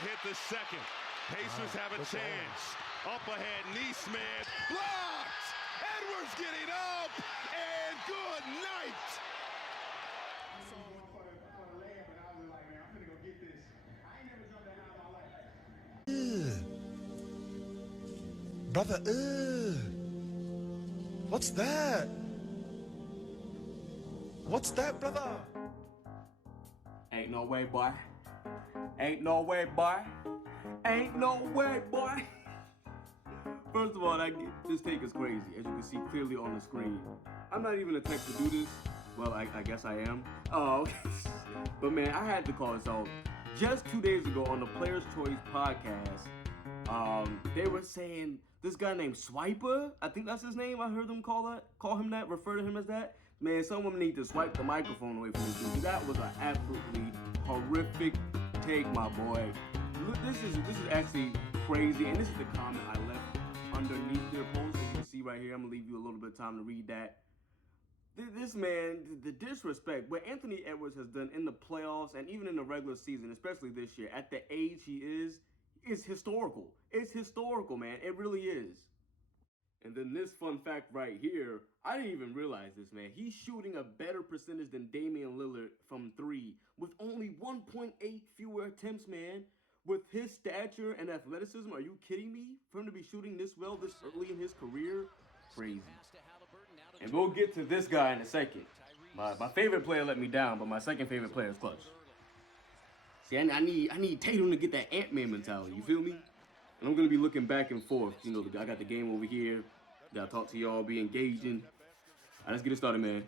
hit the second. Pacers have a chance. Up ahead, Neesmith blocked. Edwards getting up, and good night. I saw one for the layup, and I was like, man, I'm gonna go get this. I ain't never jumped that high in my life. Brother, what's that? What's that, brother? Ain't no way, boy. Ain't no way, boy. Ain't no way, boy. First of all, this take is crazy, as you can see clearly on the screen. I'm not even a type to do this. Well, I guess I am. Oh, but man, I had to call this out. Just 2 days ago on the Players' Choice podcast, they were saying this guy named Swiper, I think that's his name. I heard them call him that, refer to him as that. Man, someone need to swipe the microphone away from this dude. That was an absolutely horrific take, my boy. Look, this is actually crazy, and this is the comment I left underneath their post. As you can see right here, I'm gonna leave you a little bit of time to read that. This man, the disrespect, what Anthony Edwards has done in the playoffs and even in the regular season, especially this year, at the age he is historical. It's historical, man. It really is. And then this fun fact right here, I didn't even realize this, man. He's shooting a better percentage than Damian Lillard from three with only 1.8 fewer attempts, man. With his stature and athleticism, are you kidding me? For him to be shooting this well this early in his career? Crazy. And we'll get to this guy in a second. My favorite player let me down, but my second favorite player is Clutch. See, I need Tatum to get that Ant-Man mentality, you feel me? And I'm going to be looking back and forth. You know, I got the game over here. Gotta talk to y'all, be engaging. All right, let's get it started, man.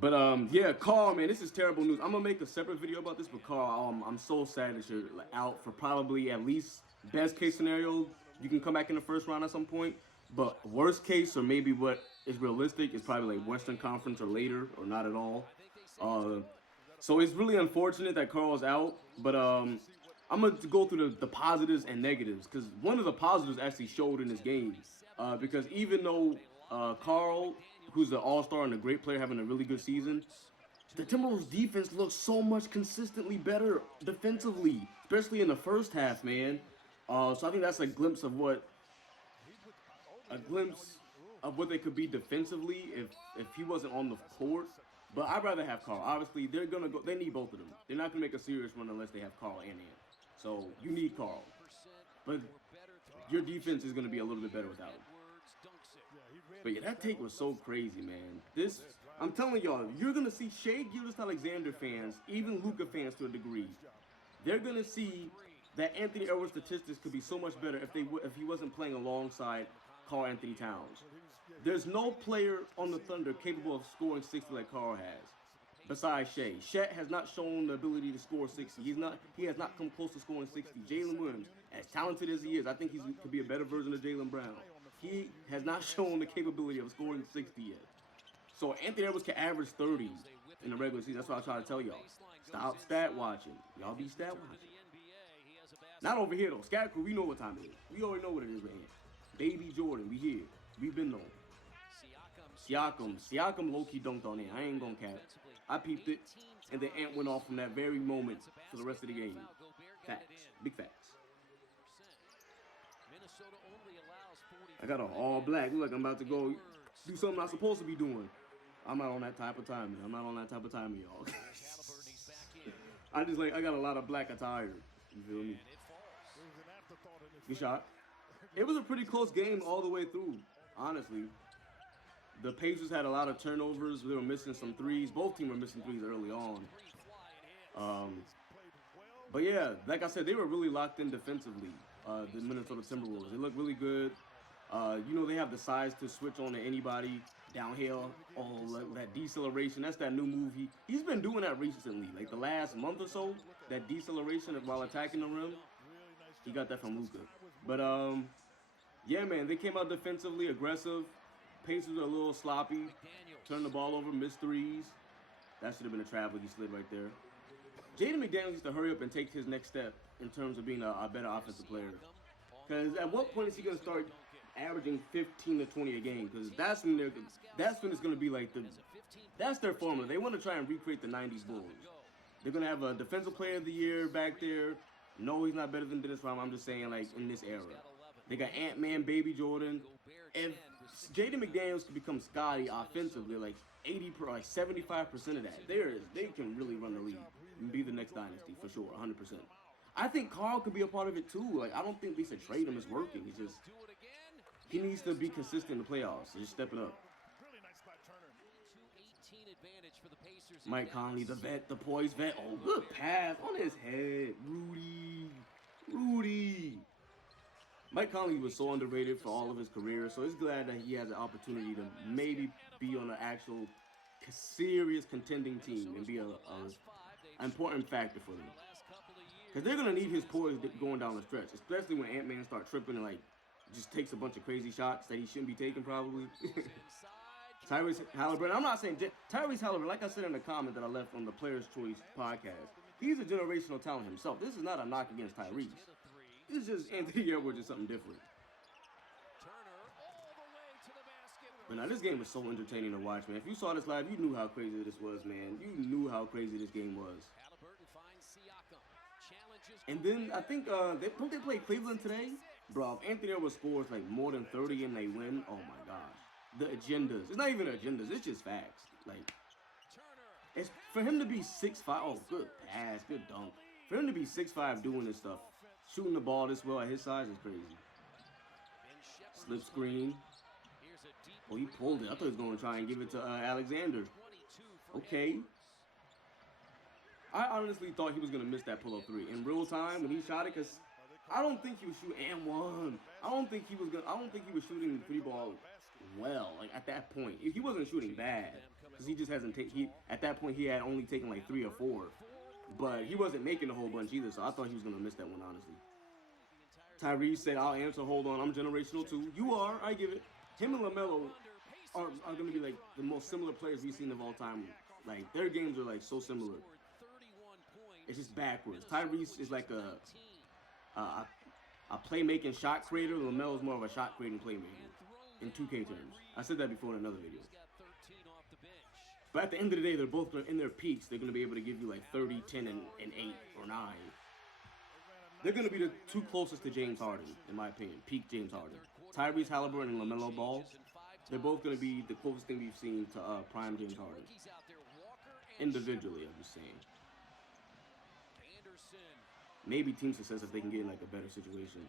But, yeah, Carl, man, this is terrible news. I'm going to make a separate video about this, but Carl, I'm so sad that you're out for probably at least best case scenario. You can come back in the first round at some point. But worst case, or maybe what is realistic, is probably like Western Conference or later, or not at all. So it's really unfortunate that Carl's out, but I'm going to go through the positives and negatives, because one of the positives actually showed in this game. Because even though Carl, who's an all-star and a great player, having a really good season, the Timberwolves defense looks so much consistently better defensively, especially in the first half, man. So I think that's a glimpse of what they could be defensively if he wasn't on the court. But I'd rather have Carl. Obviously, they need both of them. They're not gonna make a serious run unless they have Carl and Ant. So you need Carl. But your defense is gonna be a little bit better without him. But yeah, that take was so crazy, man. I'm telling y'all, you're gonna see Shai Gilgeous-Alexander fans, even Luka fans to a degree. They're gonna see that Anthony Edwards' statistics could be so much better if he wasn't playing alongside Karl Anthony Towns. There's no player on the Thunder capable of scoring 60 like Karl has, besides Shai. Shai has not shown the ability to score 60. He has not come close to scoring 60. Jalen Williams, as talented as he is, I think he could be a better version of Jaylen Brown. He has not shown the capability of scoring 60 yet. So Anthony Edwards can average 30 in the regular season. That's what I try to tell y'all. Stop stat watching. Y'all be stat watching. Not over here though. Scat Crew, we know what time it is. We already know what it is, man. Baby Jordan, we here. We've been known. Siakam low-key dunked on it. I ain't gonna cap. I peeped it, and then Ant went off from that very moment for the rest of the game. Facts. Big facts. I got an all black. Look like I'm about to go do something I'm supposed to be doing. I'm not on that type of timing. Y'all. I got a lot of black attire. You feel me? Good shot. It was a pretty close game all the way through, honestly. The Pacers had a lot of turnovers. They were missing some threes. Both teams were missing threes early on. But yeah, like I said, they were really locked in defensively, the Minnesota Timberwolves. They look really good. They have the size to switch on to anybody downhill. Oh, that deceleration. That's that new move. He's been doing that recently, like the last month or so, that deceleration while attacking the rim. He got that from Luka. But, yeah, man, they came out defensively, aggressive. Pacers are a little sloppy. Turned the ball over, missed threes. That should have been a travel. He slid right there. Jaden McDaniels needs to hurry up and take his next step in terms of being a better offensive player. Because at what point is he going to start averaging 15 to 20 a game? Because that's when it's going to be like that's their formula. They want to try and recreate the 90s Bulls. They're going to have a defensive player of the year back there. No, he's not better than Dennis Rodman. I'm just saying, like, in this era. They got Ant-Man, Baby Jordan. If Jaden McDaniels can become Scotty offensively, like 75% of that, they can really run the league and be the next dynasty for sure, 100%. I think Carl could be a part of it too. Like, I don't think Lisa trade him is working. It's just he needs to be consistent in the playoffs. Just stepping up. Mike Conley, the vet, the poised vet. Oh, good pass on his head. Rudy. Mike Conley was so underrated for all of his career, so it's glad that he has an opportunity to maybe be on an actual serious contending team and be an important factor for them. Because they're going to need his poise going down the stretch, especially when Ant-Man starts tripping and, like, just takes a bunch of crazy shots that he shouldn't be taking probably. Tyrese Halliburton, I'm not saying Tyrese Halliburton, like I said in the comment that I left on the Players' Choice podcast, he's a generational talent himself. This is not a knock against Tyrese. It's just Anthony Edwards is something different. But now this game was so entertaining to watch, man. If you saw this live, you knew how crazy this was, man. You knew how crazy this game was. And then I think they play Cleveland today? Bro, if Anthony Edwards scores like more than 30 and they win, oh my gosh. The agendas. It's not even agendas, it's just facts. Like, it's for him to be 6'5". Oh, good pass, good dunk. For him to be 6'5" doing this stuff, shooting the ball this well at his size is crazy. Slip screen. Oh, he pulled it. I thought he was going to try and give it to Alexander. Okay. I honestly thought he was going to miss that pull-up three. In real time, when he shot it, because I don't think he was shooting and one. I don't think he was shooting the three ball well, like at that point. If he wasn't shooting bad, because he just hasn't at that point he had only taken like 3 or 4. But he wasn't making a whole bunch either, so I thought he was going to miss that one, honestly. Tyrese said, I'll answer, hold on, I'm generational too. You are, I give it. Him and LaMelo are going to be like the most similar players we've seen of all time. Like, their games are like so similar. It's just backwards. Tyrese is like a playmaking shot creator. LaMelo's more of a shot creating playmaker in 2K terms. I said that before in another video. But at the end of the day, they're both in their peaks. They're going to be able to give you like 30, 10, and 8 or 9. They're going to be the two closest to James Harden, in my opinion. Peak James Harden. Tyrese Halliburton and LaMelo Ball, they're both going to be the closest thing we've seen to prime James Harden. Individually, I'm just saying. Maybe team success if they can get in like a better situation.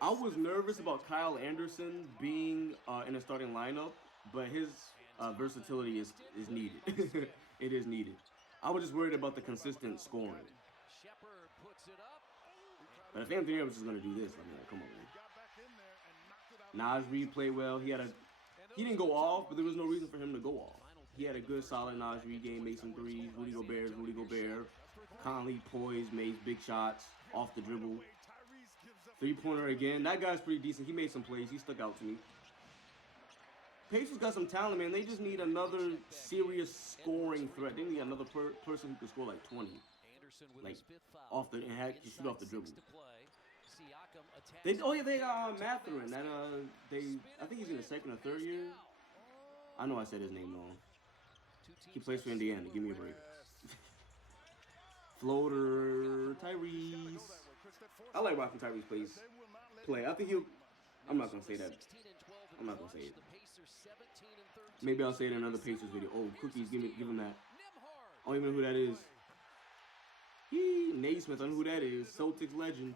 I was nervous about Kyle Anderson being in a starting lineup, but his versatility is needed. It is needed. I was just worried about the consistent scoring. But if Anthony Edwards is going to do this, I mean, come on, man. Naj Reid played well. He didn't go off, but there was no reason for him to go off. He had a good, solid Naj Reid game, made some threes. Rudy Gobert. Conley poised, made big shots off the dribble. Three-pointer again. That guy's pretty decent. He made some plays. He stuck out to me. Pacers got some talent, man. They just need another serious scoring threat. They need another person who can score like 20. Like, can shoot off the dribble. They got Matherin. I think he's in his second or third year. I know I said his name wrong. He plays for Indiana. Give me a break. Floater, Tyrese. I like watching Tyrese play. I think I'm not gonna say that. I'm not gonna say it. Maybe I'll say it in another Pacers video. Oh, Cookies, give him that. I don't even know who that is. Naismith, I know who that is. Celtics legend.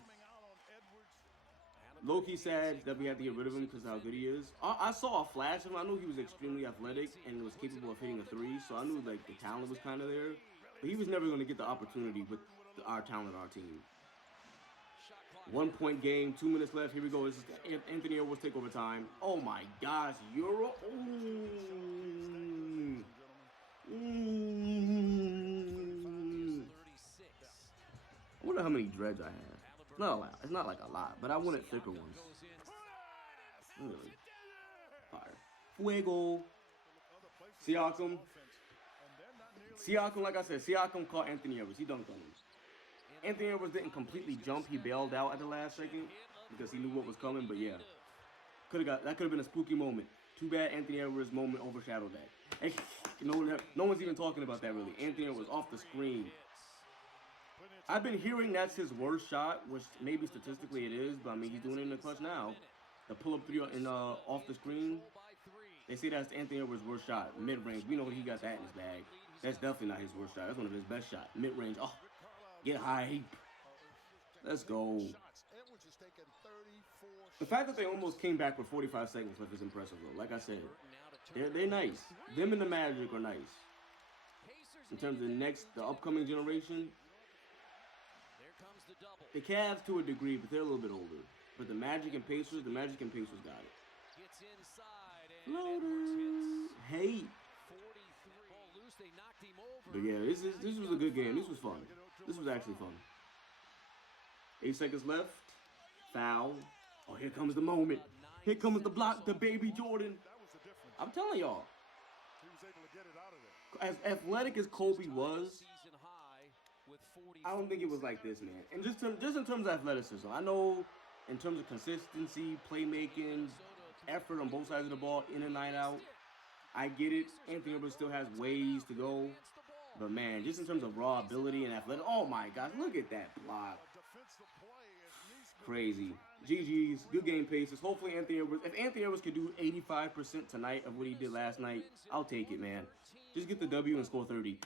Low-key sad that we had to get rid of him because of how good he is. I saw a flash of him. I knew he was extremely athletic and was capable of hitting a three, so I knew like the talent was kind of there. But he was never going to get the opportunity with our talent on our team. 1 point game, 2 minutes left. Here we go. This is Anthony Edwards take over time. Oh my gosh, Euro. I wonder how many dreads I have. Not a lot. It's not like a lot, but I wanted thicker ones. Really. Fire. Fuego. Siakam, like I said, Siakam caught Anthony Edwards. He dunked on him. Anthony Edwards didn't completely jump. He bailed out at the last second because he knew what was coming, but yeah. That could have been a spooky moment. Too bad Anthony Edwards' moment overshadowed that. No one's even talking about that, really. Anthony Edwards off the screen. I've been hearing that's his worst shot, which maybe statistically it is, but I mean he's doing it in the clutch now. The pull-up three in off the screen. They say that's Anthony Edwards' worst shot, mid-range. We know he got that in his bag. That's definitely not his worst shot. That's one of his best shots, mid-range. Oh, get hype. Let's go. The fact that they almost came back with 45 seconds left is impressive, though. Like I said, they're nice. Them and the Magic are nice. In terms of the upcoming generation, the Cavs to a degree, but they're a little bit older. But the Magic and Pacers got it. Floaters. Hey. But yeah, this was a good game. This was fun. This was actually fun. 8 seconds left. Foul. Oh, here comes the moment. Here comes the block, the baby Jordan. I'm telling y'all. As athletic as Kobe was, I don't think it was like this, man. And just in terms of athleticism, I know in terms of consistency, playmaking, effort on both sides of the ball, in and out, I get it. Anthony Edwards still has ways to go. But, man, just in terms of raw ability and athletic, oh, my gosh, look at that block. Crazy. GG's, good game Pacers. Hopefully Anthony Edwards, if Anthony Edwards could do 85% tonight of what he did last night, I'll take it, man. Just get the W and score 30.